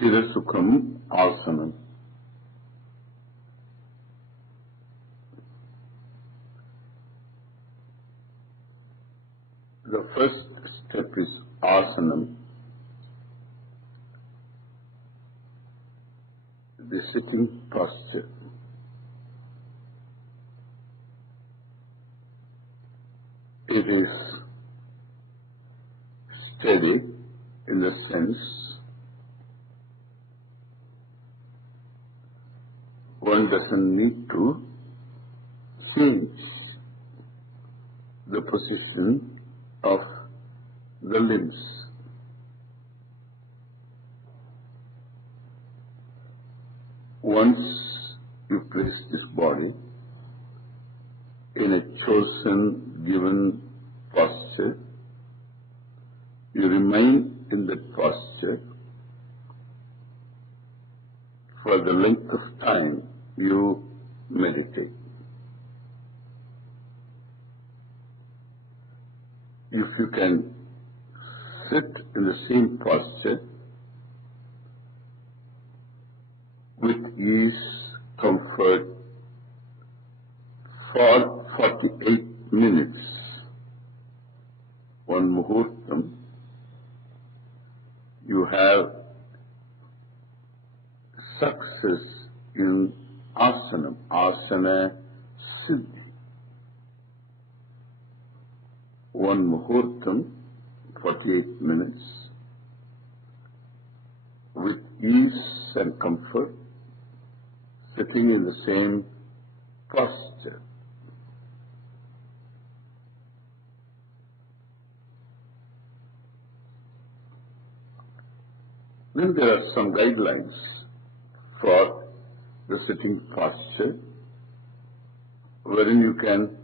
Tirasukham Asanam. The first step is Asanam, the sitting posture. It is steady in the sense one doesn't need to change the position of the limbs. Once you place this body in a chosen, given posture, you remain in that posture for the length of time you meditate. If you can sit in the same posture with ease, comfort for 48 minutes, one muhurtam, you have success in asanam, asana siddhi. One muhurtam, 48 minutes, with ease and comfort, sitting in the same posture. Then there are some guidelines for the sitting posture, wherein you can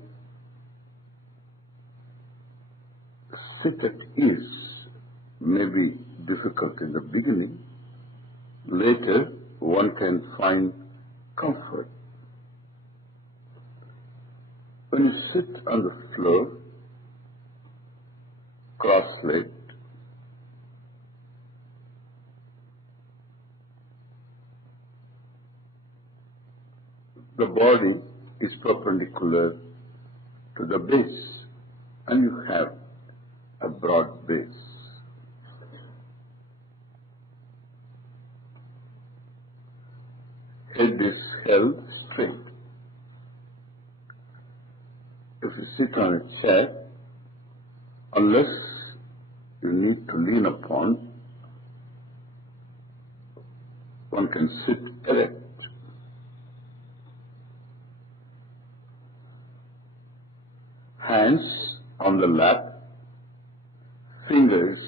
sit at ease. May be difficult in the beginning. Later, one can find comfort. When you sit on the floor, cross-legged, the body is perpendicular to the base, and you have a broad base. Head is held straight. If you sit on a chair, unless you need to lean upon, one can sit erect. Hands on the lap, fingers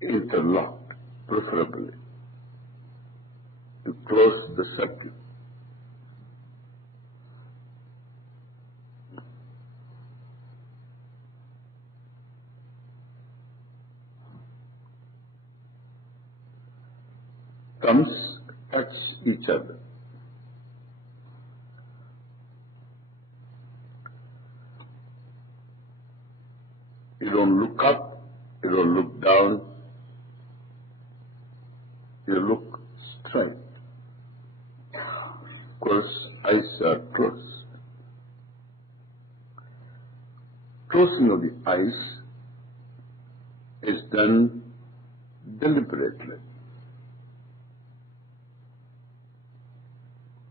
interlocked, preferably, to close the circle. Thumbs touch each other. You don't look up, you don't look down, you look straight. Of course, eyes are closed. Closing of the eyes is done deliberately.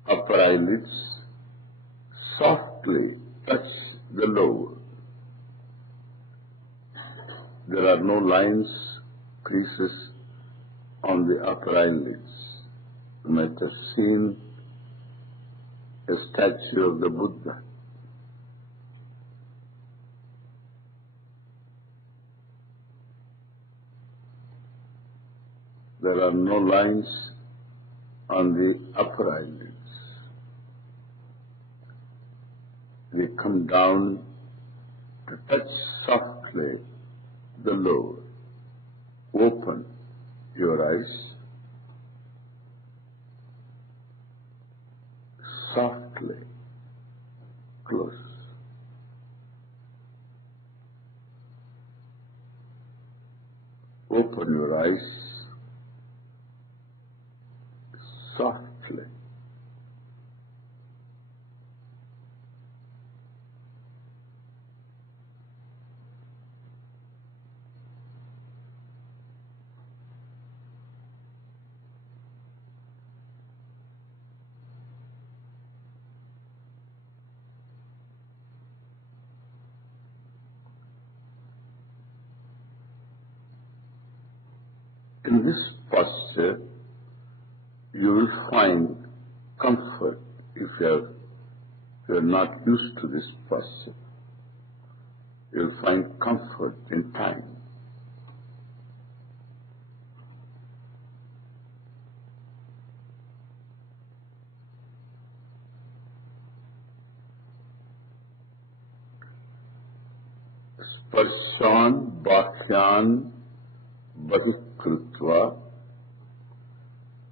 Upper eyelids softly touch the lower. There are no lines, creases on the upper eyelids. You might have seen a statue of the Buddha. There are no lines on the upper eyelids. They come down to touch softly the lower. Open your eyes, softly close. open your eyes softly. In this posture, you will find comfort if you are not used to this posture. You will find comfort in time. Sparshan Bhakyan Bahutkrutva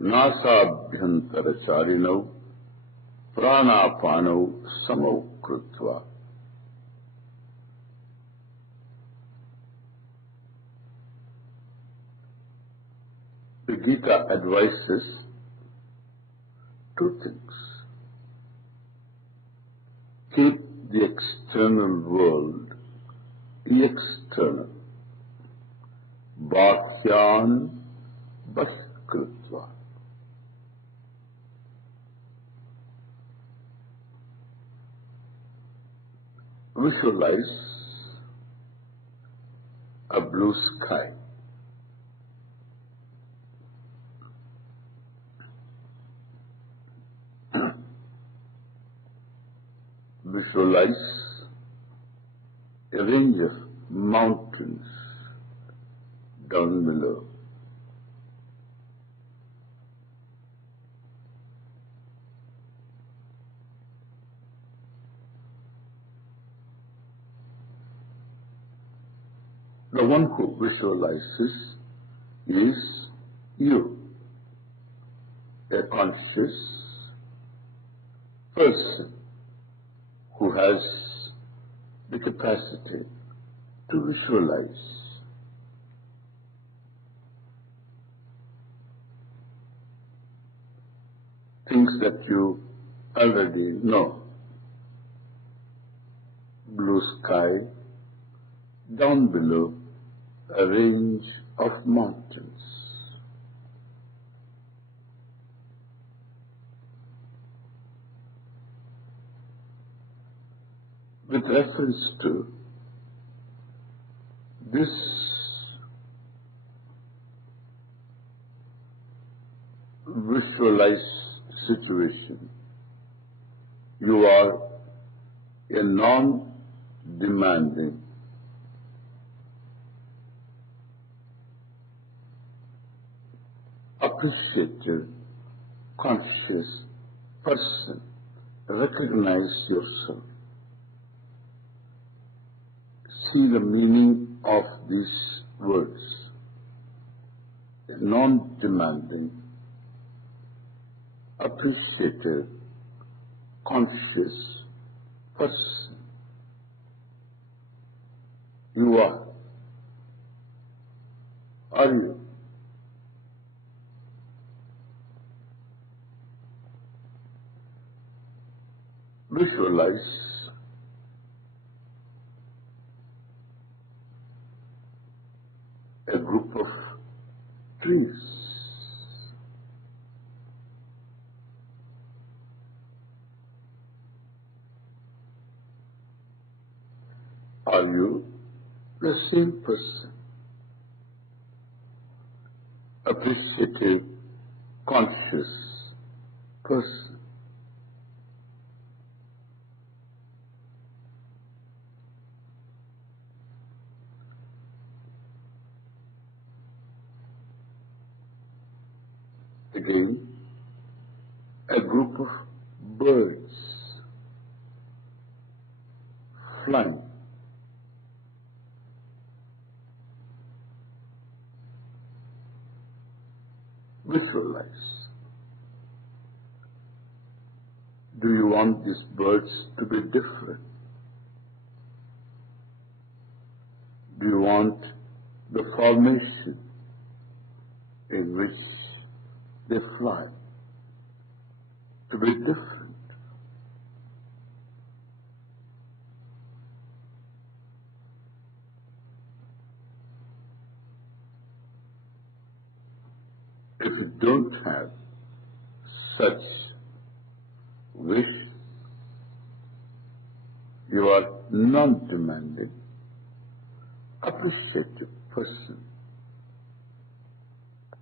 Nasabhyantaracharinav Pranapanav Samaukrutva. The Gita advises two things. Keep the external world external. Bhakyan Bahutkrutva. Visualize a blue sky. Visualize a range of mountains down below. The one who visualizes is you, a conscious person who has the capacity to visualize. Things that you already know. Blue sky, down below a range of mountains. With reference to this visualized situation, you are a non-demanding, appreciative, conscious person. Recognize yourself. See the meaning of these words. A non-demanding, appreciative, conscious person. You are you? Visualize a group of trees. Are you the same person? Appreciative, conscious person. Again, a group of birds flying. Visualize. Do you want these birds to be different? Do you want the formation in which they fly to be different. If you don't have such wish, you are non-demanding, appreciative person,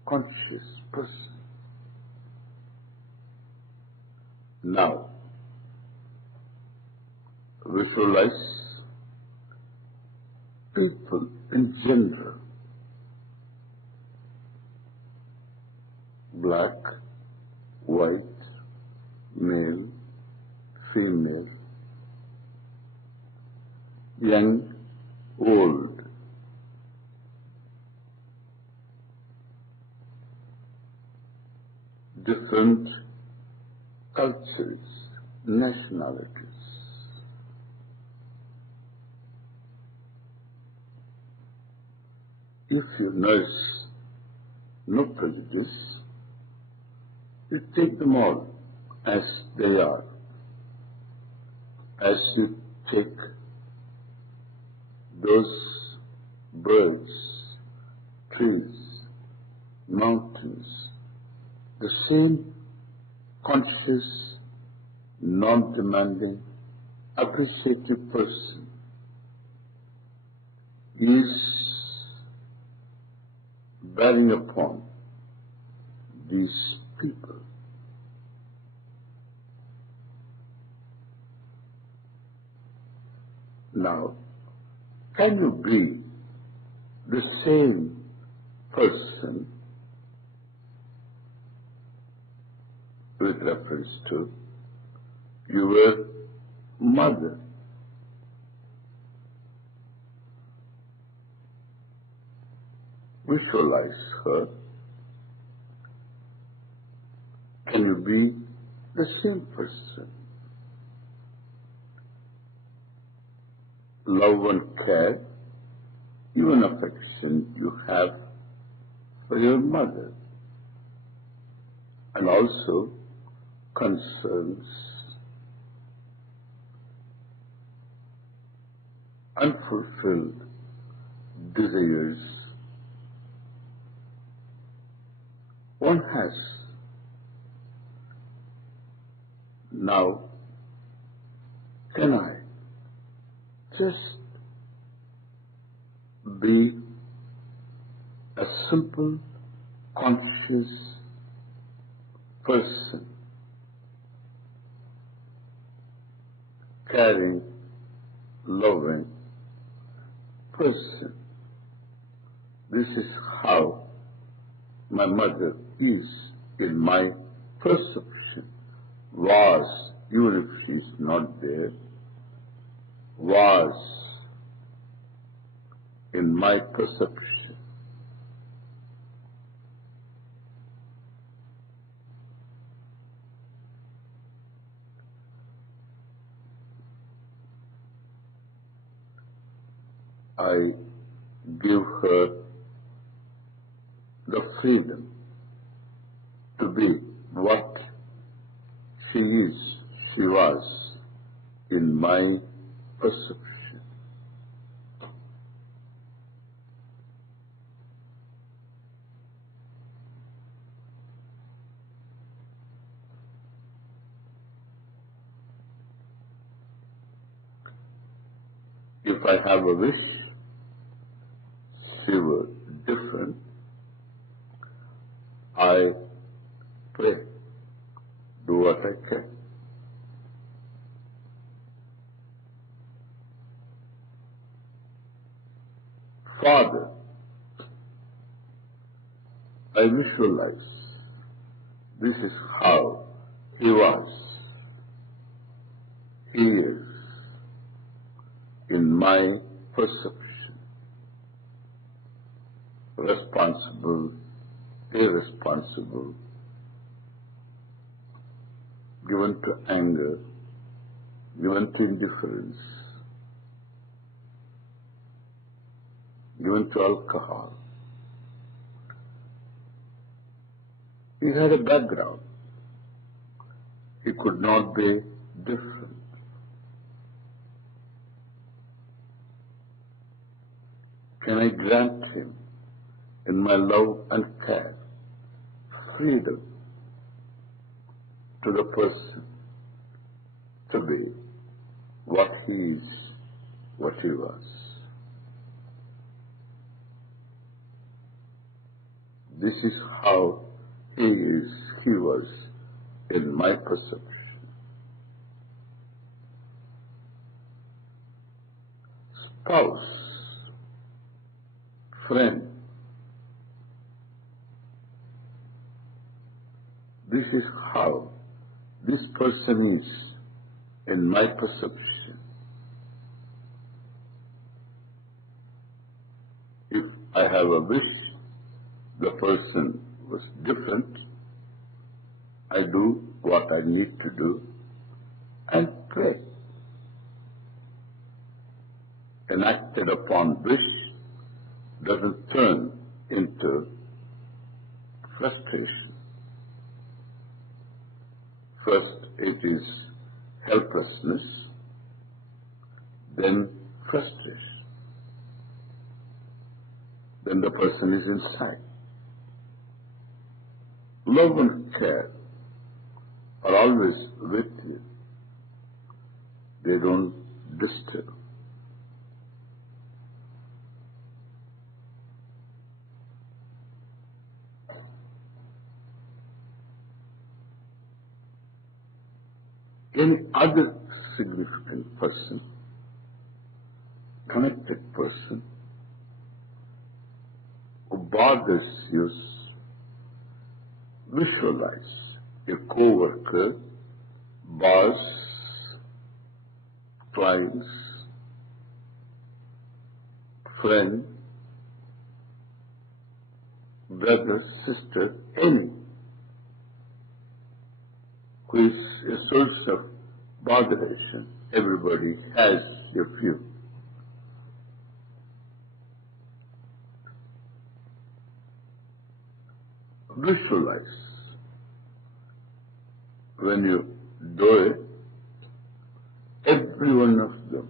conscious person. Now, visualize people in general, black, white, male, female, young, old. Different cultures, nationalities. If you nurse no prejudice, you take them all as they are, as you take those birds, trees, mountains, the same conscious, non-demanding, appreciative person is bearing upon these people. Now, can you be the same person with reference to your mother? Visualize her. Can you be the same person? Love and care, even affection you have for your mother, and also concerns, unfulfilled desires. One has. Now, can I just be a simple, conscious person, caring, loving person? This is how my mother is in my perception, was, even if she is not there, was in my perception. I give her the freedom to be what she is, she was in my perception. If I have a wish, she were different, I pray, do what I can. Father, I visualize this is how he was, he is in my perception. Responsible, irresponsible, given to anger, given to indifference, given to alcohol, He had a background. He could not be different. Can I grant him, in my love and care, freedom to the person to be what he is, what he was? This is how he was in my perception. Spouse, friend, this is how this person is in my perception. If I have a wish, the person was different, I do what I need to do and pray. Enacted upon wish doesn't turn into frustration. First it is helplessness, then frustration. Then the person is inside. Love and care are always with you. They don't disturb. Any other significant person, connected person, who bothers you, visualize your co-worker, boss, clients, friend, brother, sister, any who is a source of botheration. Everybody has a few. Visualize. When you do it, every one of them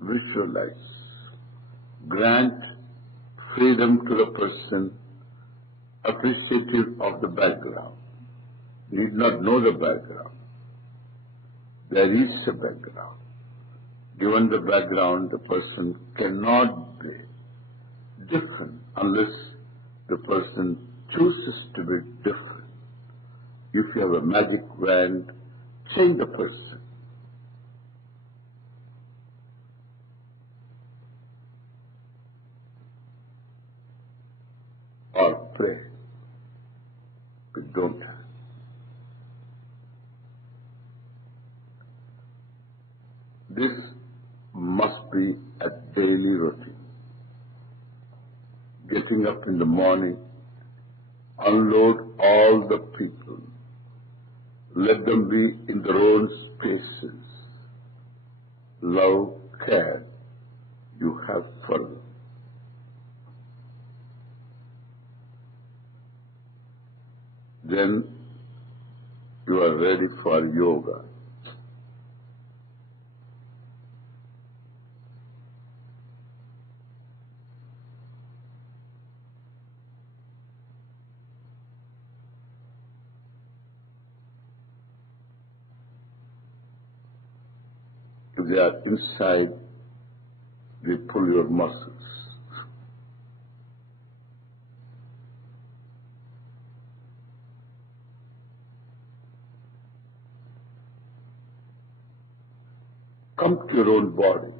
visualize. Grant freedom to the person appreciative of the background. Need not know the background. There is a background. Given the background, the person cannot be different unless the person chooses to be different. If you have a magic wand, change the person. Or pray. But don't have. This must be a daily routine. Getting up in the morning, unload all the people. Let them be in their own spaces. Love, care you have for them. Then you are ready for yoga. If they are inside, they pull your muscles. Come to your own body.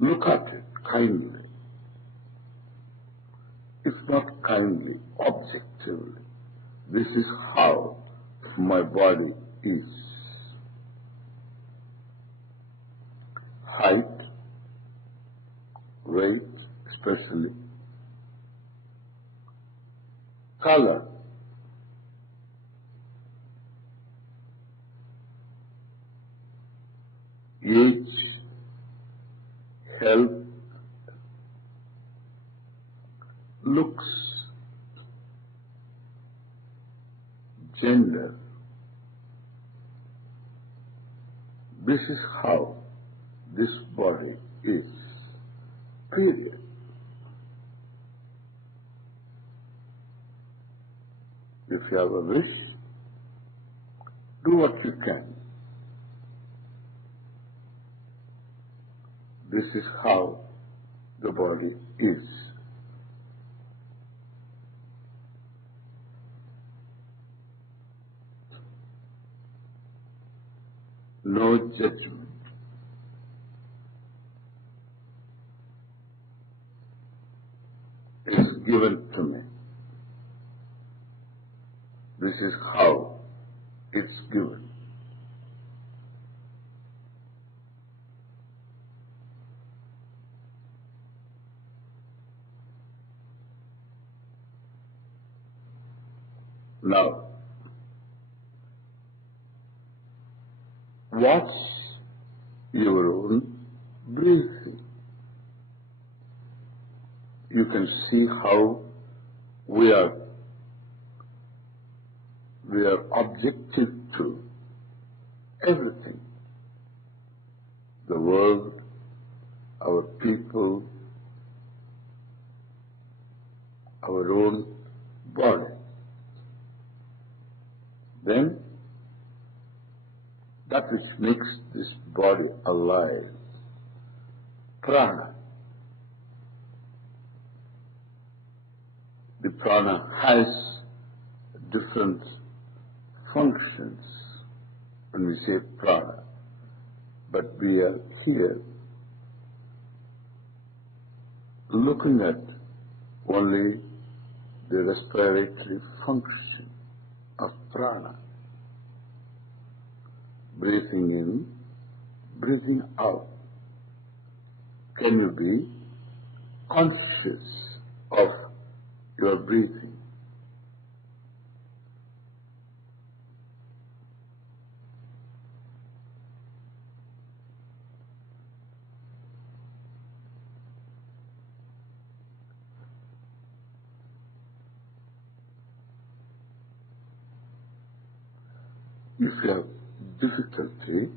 Look at it kindly. If not kindly, objectively. This is how my body is. Height, weight, especially. Color. Age, health, looks, gender. This is how this body is. Period. If you have a wish, do what you can. This is how the body is. No judgment. Is given to me. This is how it's given. Now, watch your own breathing. You can see how we are objective to everything. The world, our people, our own body. Then, that which makes this body alive, prana. The prana has different functions when we say prana, but we are here looking at only the respiratory function of prana. Breathing in, breathing out. Can you be conscious of your breathing? If you have difficulty,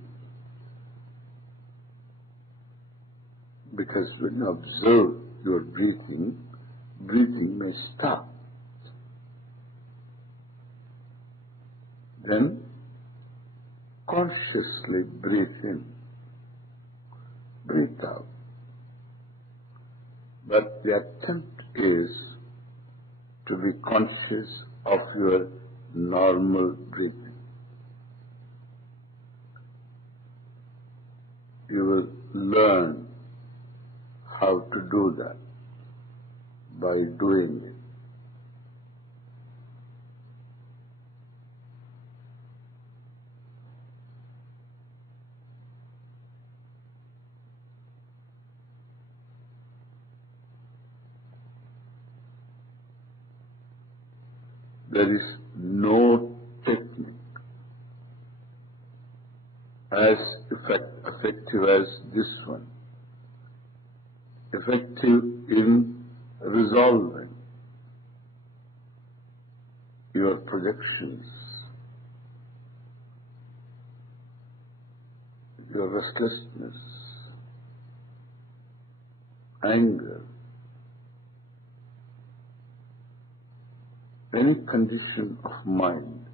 because when you observe your breathing, breathing may stop. Then consciously breathe in, breathe out. But the attempt is to be conscious of your normal breathing. You will learn how to do that by doing it. There is no technique as effective as this one, effective in resolving your projections, your restlessness, anger, any condition of mind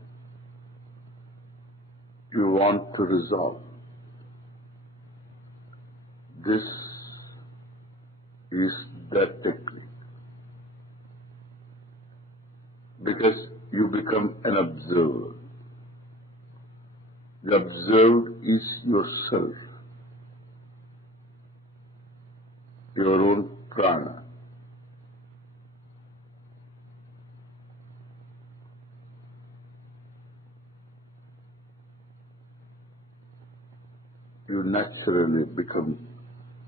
you want to resolve. This is that technique. Because you become an observer. The observed is yourself, your own prana. You naturally become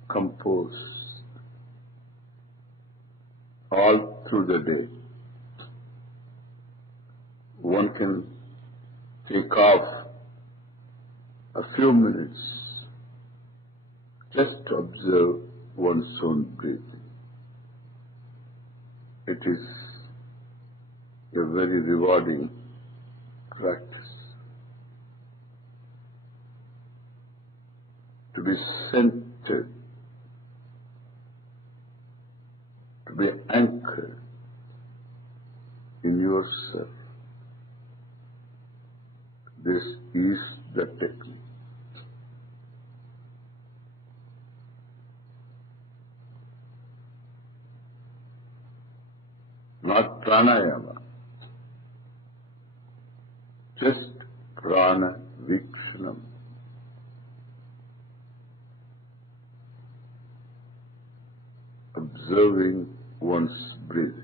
composed all through the day. One can take off a few minutes just to observe one's own breathing. It is a very rewarding practice to be centered, to be anchored in yourself. This is the technique. Not pranayama, just prana vikshanam. Observing one's breathing.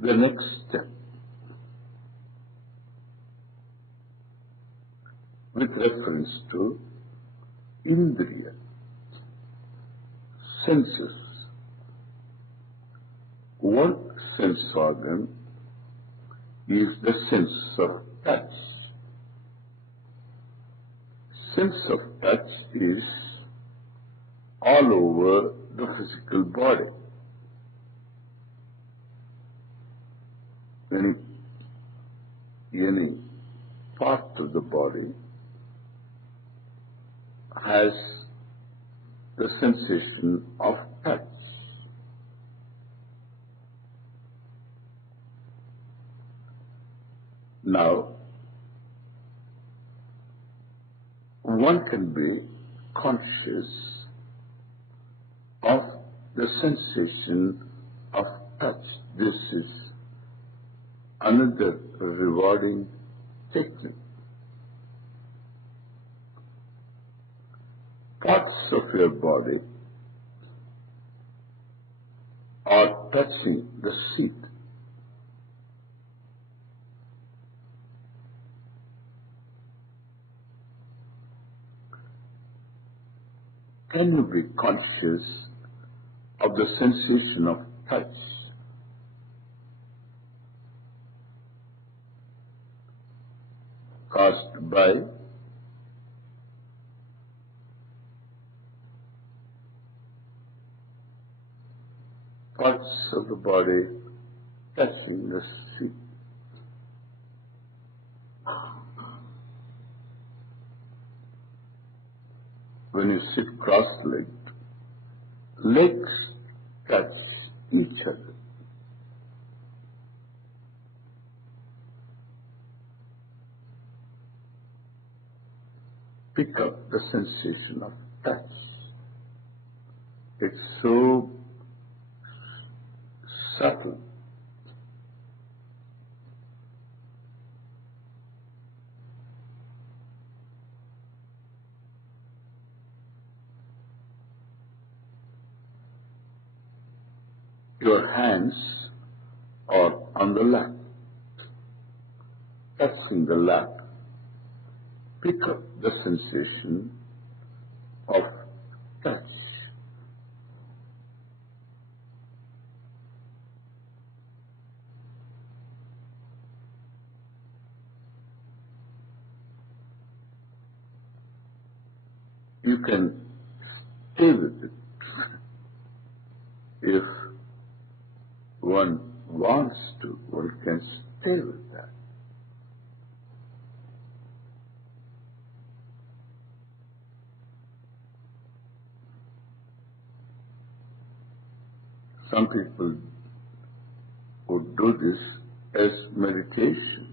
The next step, with reference to indriya, senses. One sense organ is the sense of touch. Sense of touch is all over the physical body. Any part of the body has the sensation of touch. Now, one can be conscious of the sensation of touch. This is another rewarding technique. Parts of your body are touching the seat. Can you be conscious of the sensation of touch? Caused by parts of the body touching the seat. When you sit cross-legged, legs touch each other. Pick up the sensation of touch. It's so subtle. Your hands are on the lap, touching the lap. Pick up the sensation of touch. You can stay with it if one wants to. One can stay with that. Some people would do this as meditation,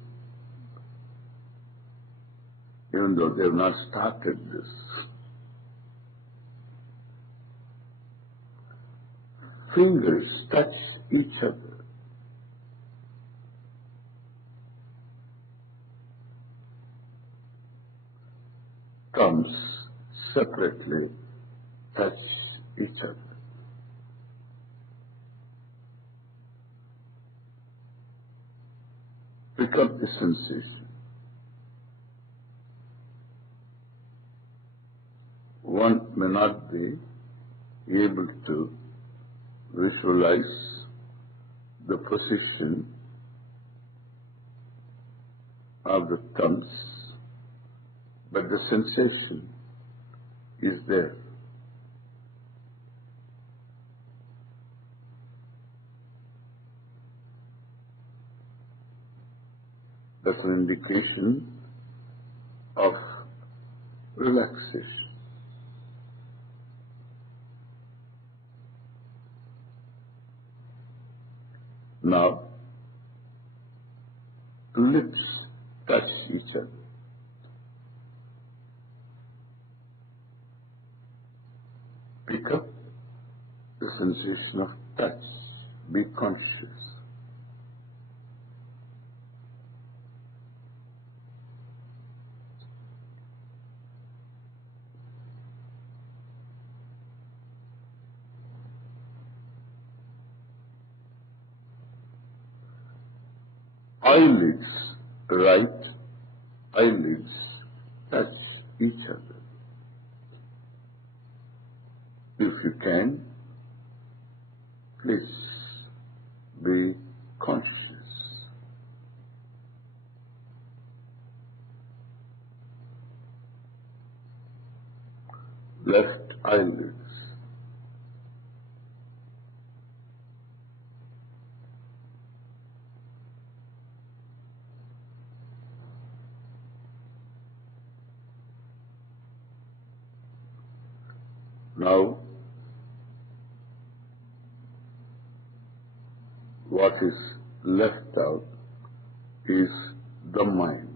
even though they have not started this. Fingers touch each other. Thumbs separately touch each other. Pick up the sensation. One may not be able to visualize the position of the thumbs, but the sensation is there. That's an indication of relaxation. Now, lips touch each other. Pick up the sensation of touch. Be conscious. Eyelids, right eyelids touch each other. If you can, please be conscious. Left eyelids. Now, what is left out is the mind.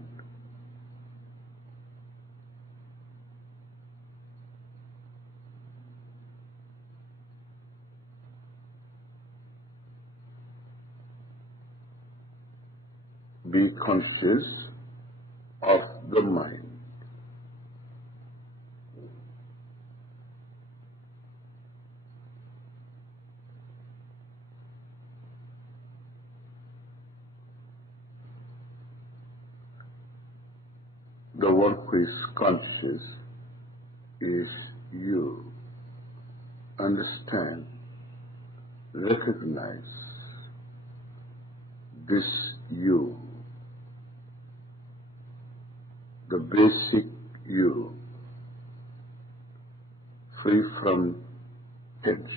Be conscious of the mind. The one who is conscious is you. Understand, recognize this you, the basic you, free from tension.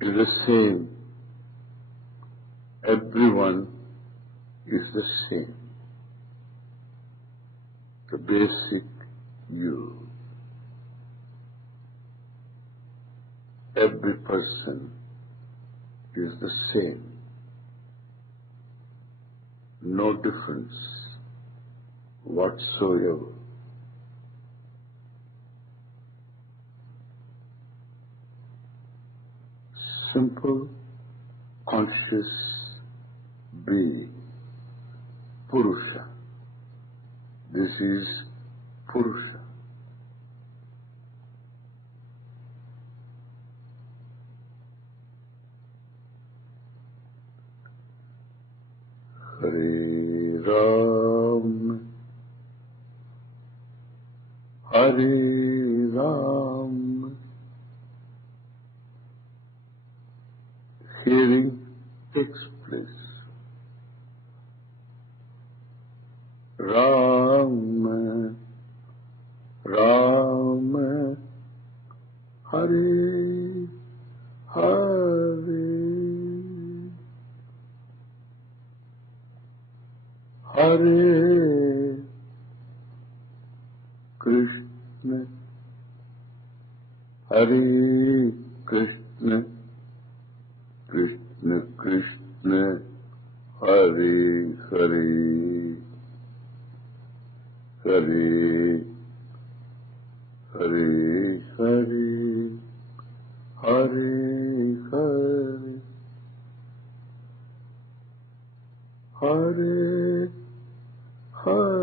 It is the same. Everyone is the same. The basic you. Every person is the same. No difference whatsoever. Simple, conscious being, Purusha. This is Purusha. Hare Ram, Hare Ram. Hearing takes place. Ram, Ram, Hare, Hare, Hare Krishna, Hare Krishna, Krishna Krishna, Hare Hare, Hare Hare Hare, Hare Hare, Hare Hare,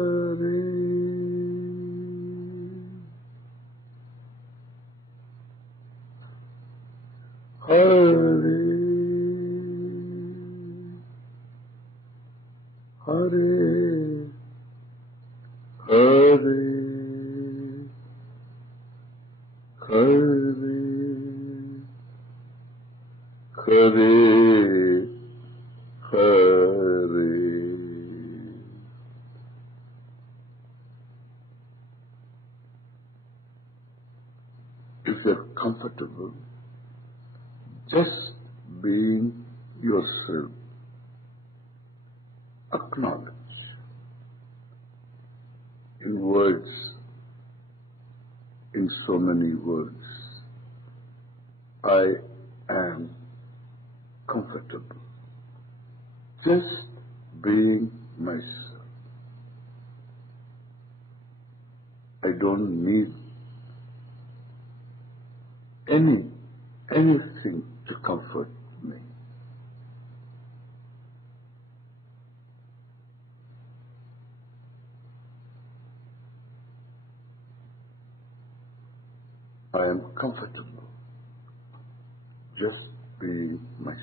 Hare Hare, Hare Hare, Hare Hare. comfortable just being yourself. Acknowledge in words, in so many words, I am comfortable just being myself. I don't need anything to comfort me. I am comfortable just being myself.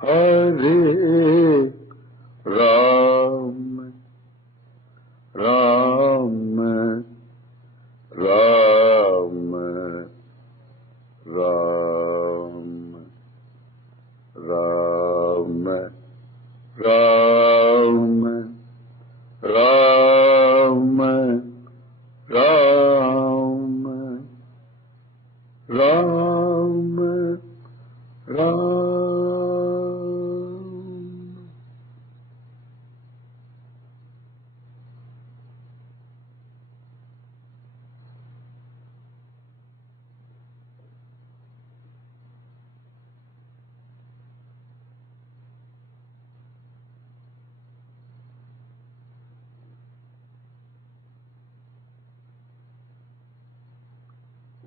Hare Ram, Ram, Ram, Ram, Ram, Ram, Ram, Ram, Ram, Ram.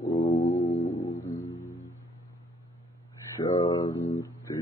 Om Shanti